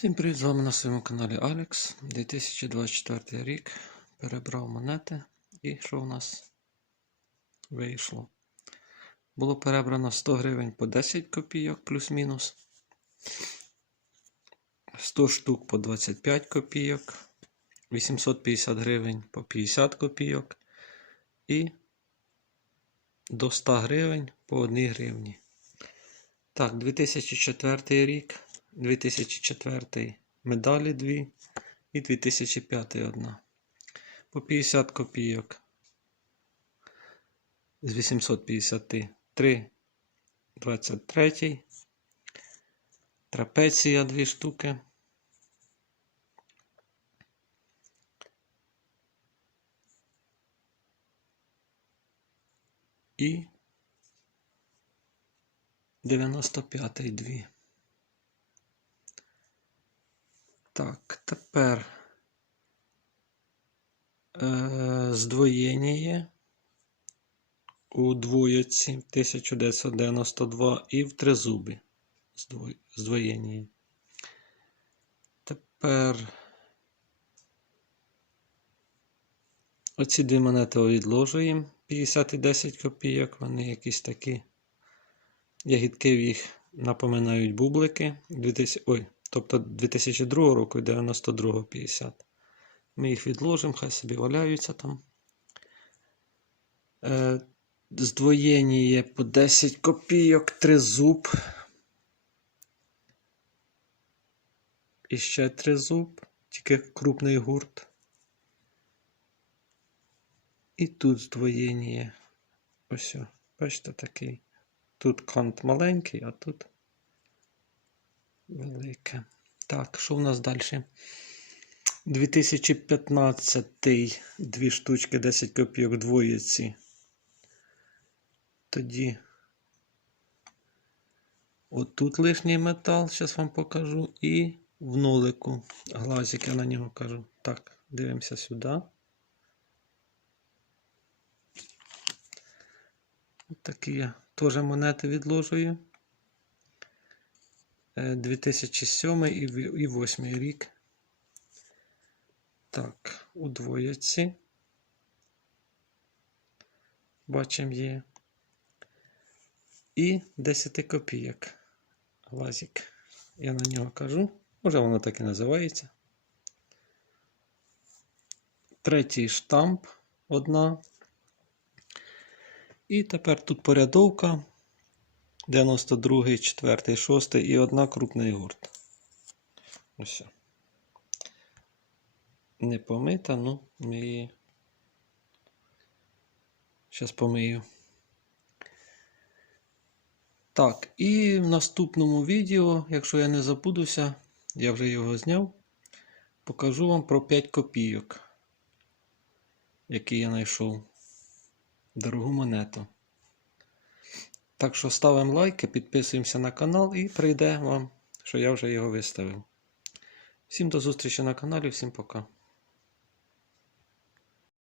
Всім привіт, з вами на своєму каналі Алекс. 2024 рік. Перебрав монети. І що в нас вийшло? Було перебрано 100 гривень по 10 копійок плюс-мінус. 100 штук по 25 копійок. 850 гривень по 50 копійок. І до 100 гривень по 1 гривні. Так, 2004 рік. 2004 медалі 2 і 2005 одна. По 50 копійок. З 850 3 23. Трапеція 2 штуки. І 95 2. Так, тепер е, здвоєння у двоєці 1992 і в тризубі здво- здвоєння. Тепер оці дві монети відложуємо 50 і 10 копійок. Вони якісь такі ягідки їх напоминають бублики. 2000, ой, тобто 2002 року і 92 50. Ми їх відложимо, хай собі валяються там. Е, здвоєння є по 10 копійок, тризуб. І ще тризуб, тільки крупний гурт. І тут здвоєння є. Ось, бачите, такий. Тут кант маленький, а тут велике. Так, що в нас далі? 2015 дві штучки 10 копійок двоєці. Тоді отут лишній метал, зараз вам покажу. І в нолику глазик, я на нього кажу. Так, дивимося сюди. Такі я теж монети відложую. Е, 2007 і 2008 рік. Так, у двоєці. Бачимо є. І 10 копійок. Лазик. Я на нього кажу. Може воно так і називається. Третій штамп одна. І тепер тут порядовка. 92, 4, 6 і одна крупний гурт. Ось. Не помита, ну ми її. Зараз помию. Так, і в наступному відео, якщо я не забудуся, я вже його зняв, покажу вам про 5 копійок, які я знайшов. Дорогу монету. Так що ставимо лайки, підписуємося на канал і прийде вам, що я вже його виставив. Всім до зустрічі на каналі, всім пока.